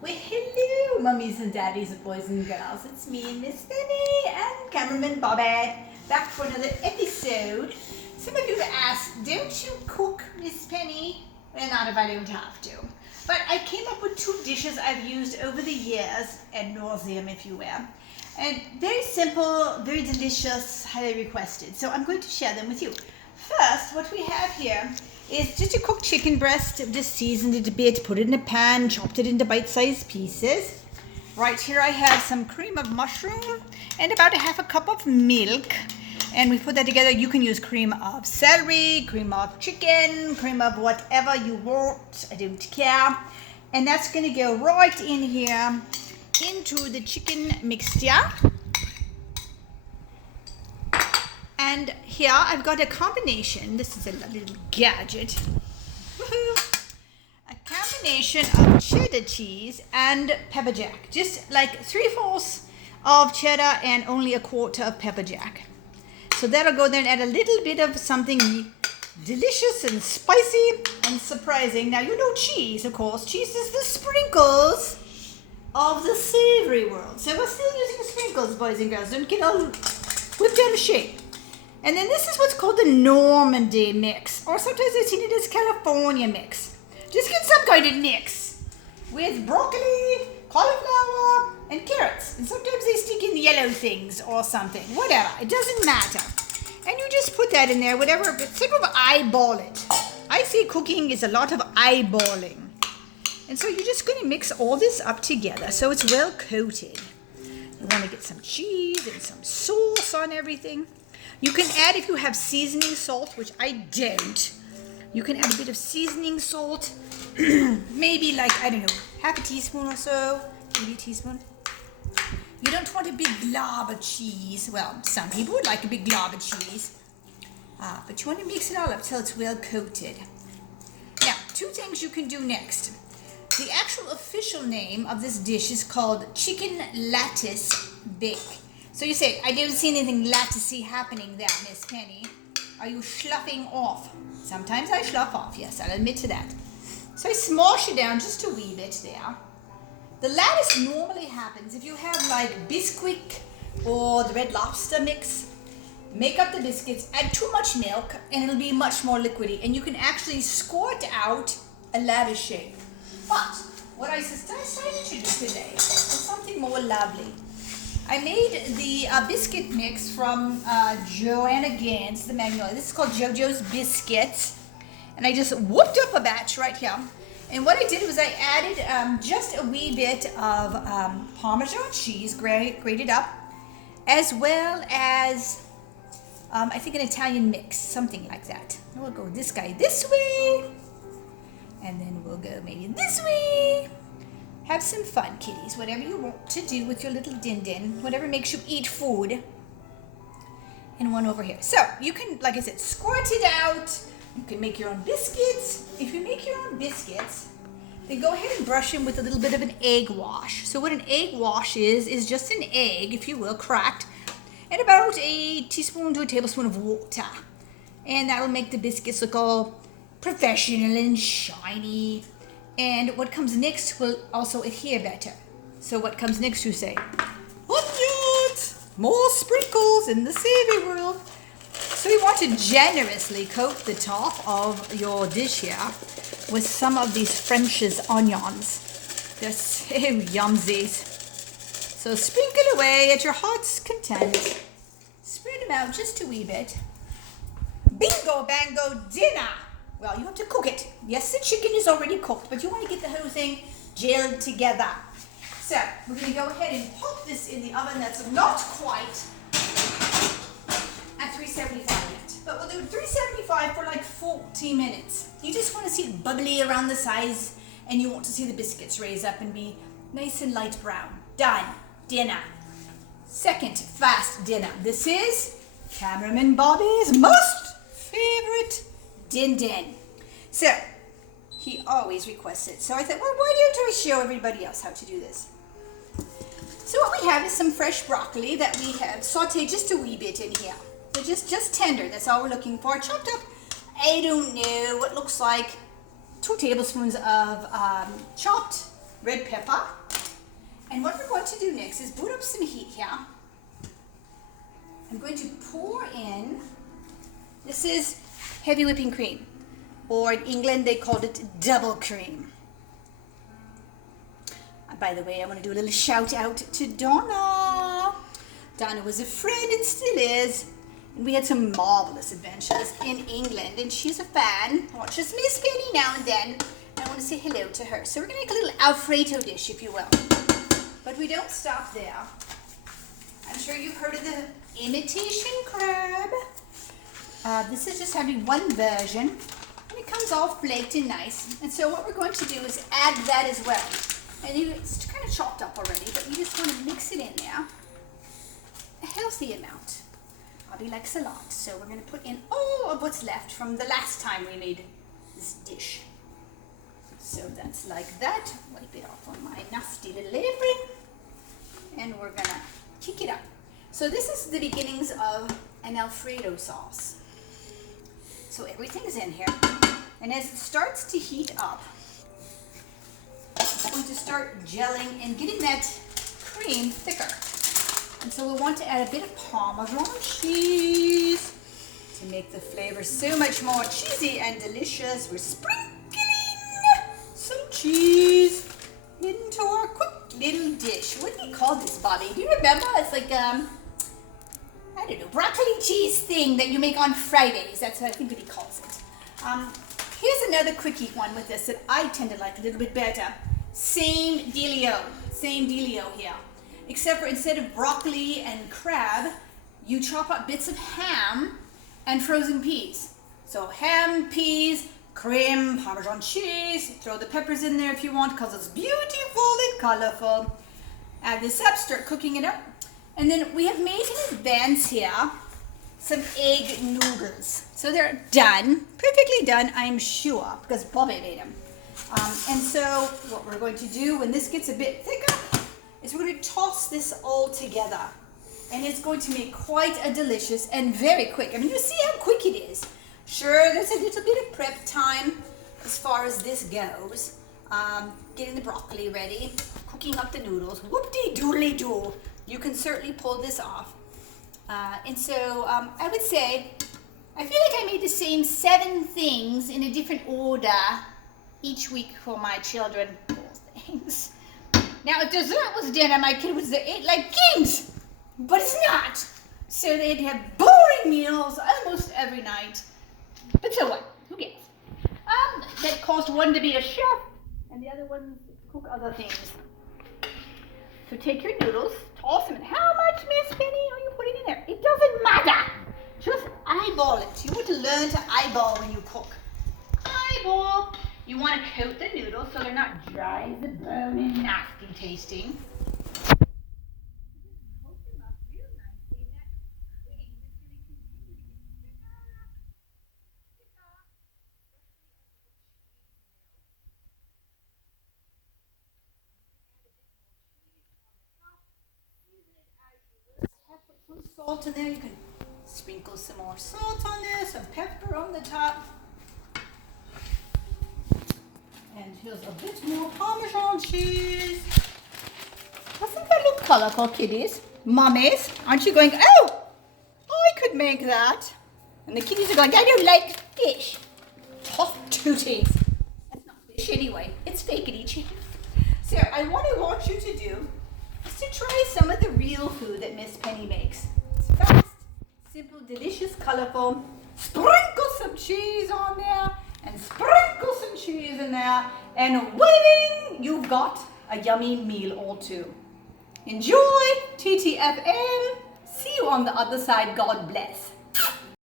Well, hello, mummies and daddies, boys and girls. It's me, Miss Penny, and cameraman Bobby, back for another episode. Some of you have asked, don't you cook, Miss Penny? Well, not if I don't have to. But I came up with two dishes I've used over the years, ad nauseum, if you will. And very simple, very delicious, highly requested. So I'm going to share them with you. First, what we have here is just a cooked chicken breast. Just seasoned it a bit, put it in a pan, chopped it into bite-sized pieces. Right here I have some cream of mushroom and about a half a cup of milk. And we put that together. You can use cream of celery, cream of chicken, cream of whatever you want. I don't care. And that's going to go right in here into the chicken mixture. And here I've got a combination. This is a little gadget. Woohoo! A combination of cheddar cheese and pepper jack. Just like 3/4 of cheddar and only a quarter of pepper jack. So that'll go there and add a little bit of something delicious and spicy and surprising. Now you know cheese, of course. Cheese is the sprinkles of the savory world. So we're still using sprinkles, boys and girls. Don't get all whipped out of shape. And then this is what's called the Normandy mix, or sometimes I've seen it as California mix. Just get some kind of mix with broccoli, cauliflower, and carrots. And sometimes they stick in yellow things or something. Whatever, it doesn't matter. And you just put that in there, whatever, sort of eyeball it. I say cooking is a lot of eyeballing. And so you're just going to mix all this up together so it's well coated. You want to get some cheese and some sauce on everything. You can add, if you have seasoning salt, which I don't, you can add a bit of seasoning salt, maybe like, I don't know, half a teaspoon or so, maybe a teaspoon. You don't want a big glob of cheese. Well, some people would like a big glob of cheese, but you want to mix it all up till it's well coated. Now, two things you can do next. The actual official name of this dish is called chicken lattice bake. So you say, I don't see anything latticey happening there, Miss Penny. Are you sloughing off? Sometimes I slough off, yes, I'll admit to that. So I smash it down just a wee bit there. The lattice normally happens if you have like Bisquick or the Red Lobster mix. Make up the biscuits, add too much milk, and it'll be much more liquidy. And you can actually squirt out a lattice shape. But what I decided to do today was something more lovely. I made the biscuit mix from Joanna Gaines, the Magnolia. This is called JoJo's Biscuits. And I just whooped up a batch right here. And what I did was I added just a wee bit of Parmesan cheese, grated up, as well as, I think, an Italian mix, something like that. And we'll go this guy this way, and then we'll go maybe this way. Have some fun, kiddies. Whatever you want to do with your little din-din, whatever makes you eat food. And one over here. So you can, like I said, squirt it out. You can make your own biscuits. If you make your own biscuits, then go ahead and brush them with a little bit of an egg wash. So what an egg wash is just an egg, if you will, cracked, and about a teaspoon to a tablespoon of water. And that'll make the biscuits look all professional and shiny. And what comes next will also adhere better. So what comes next, you say? Onions! More sprinkles in the savory world. So you want to generously coat the top of your dish here with some of these French's onions. They're so yumsies. So sprinkle away at your heart's content. Spread them out just a wee bit. Bingo bango dinner! Well, you have to cook it. Yes, the chicken is already cooked, but you want to get the whole thing gelled together. So, we're going to go ahead and pop this in the oven that's not quite at 375 yet. But we'll do 375 for like 40 minutes. You just want to see it bubbly around the sides, and you want to see the biscuits raise up and be nice and light brown. Done. Dinner. Second fast dinner. This is Cameraman Bobby's most favorite din-din. So, he always requests it. So I thought, well, why don't I show everybody else how to do this? So what we have is some fresh broccoli that we have sauteed just a wee bit in here. So just tender, that's all we're looking for. Chopped up, I don't know, what looks like 2 tablespoons of chopped red pepper. And what we're going to do next is boot up some heat here. I'm going to pour in, this is heavy whipping cream, or in England they called it double cream. By the way, I want to do a little shout out to Donna. Donna was a friend and still is. And we had some marvelous adventures in England, and she's a fan. Watches Miss Penny now and then. And I want to say hello to her. So we're going to make a little Alfredo dish, if you will. But we don't stop there. I'm sure you've heard of the imitation crab. This is just having one version, and it comes all flaked and nice. And so what we're going to do is add that as well. And it's kind of chopped up already, but you just want to mix it in there. A healthy amount. Bobby likes a lot. So we're going to put in all of what's left from the last time we made this dish. So that's like that. Wipe it off on my nasty little apron. And we're going to kick it up. So this is the beginnings of an Alfredo sauce. So everything's in here. And as it starts to heat up, it's going to start gelling and getting that cream thicker. And so we'll want to add a bit of Parmesan cheese to make the flavor so much more cheesy and delicious. We're sprinkling some cheese into our quick little dish. What do you call this, Bobby? Do you remember? It's like, I don't know, broccoli cheese thing that you make on Fridays. That's what I think what he calls it. Here's another quickie one with this that I tend to like a little bit better. Same dealio here. Except for instead of broccoli and crab, you chop up bits of ham and frozen peas. So ham, peas, cream, Parmesan cheese, throw the peppers in there if you want because it's beautiful and colorful. Add this up, start cooking it up. And then we have made in advance here some egg noodles. So they're done, perfectly done, I'm sure, because Bobby made them. And so what we're going to do when this gets a bit thicker is we're going to toss this all together. And it's going to make quite a delicious and very quick. I mean, you see how quick it is. Sure, there's a little bit of prep time as far as this goes. Getting the broccoli ready, cooking up the noodles, whoop-de-doodly-doo. You can certainly pull this off. And so I would say, I feel like I made the same 7 things in a different order each week for my children. Poor things. Now, if dessert was dinner, my kid would ate like kings, but it's not. So they'd have boring meals almost every night. But so what? Who cares? That caused one to be a chef, and the other one to cook other things. So take your noodles, toss them in. How much, Miss Penny, are you putting in there? It doesn't matter. Just eyeball it. You want to learn to eyeball when you cook. Eyeball. You want to coat the noodles so they're not dry as a bone and nasty tasting. Coat them up real nicely in that cream until they continue to get thicker. Put some salt in there. You can sprinkle some more salt on there, some pepper on the top. And here's a bit more Parmesan cheese. Doesn't that look colorful, kiddies? Mummies, aren't you going, oh, I could make that? And the kiddies are going, I don't like fish. Tough tooties. That's not fish anyway. It's fake cheese. So what I want you to do is to try some of the real food that Miss Penny makes. It's fast, simple, delicious, colorful. Sprinkle some cheese on there. And sprinkle some cheese in there, and winning, you've got a yummy meal or two. Enjoy, TTFN. See you on the other side. God bless.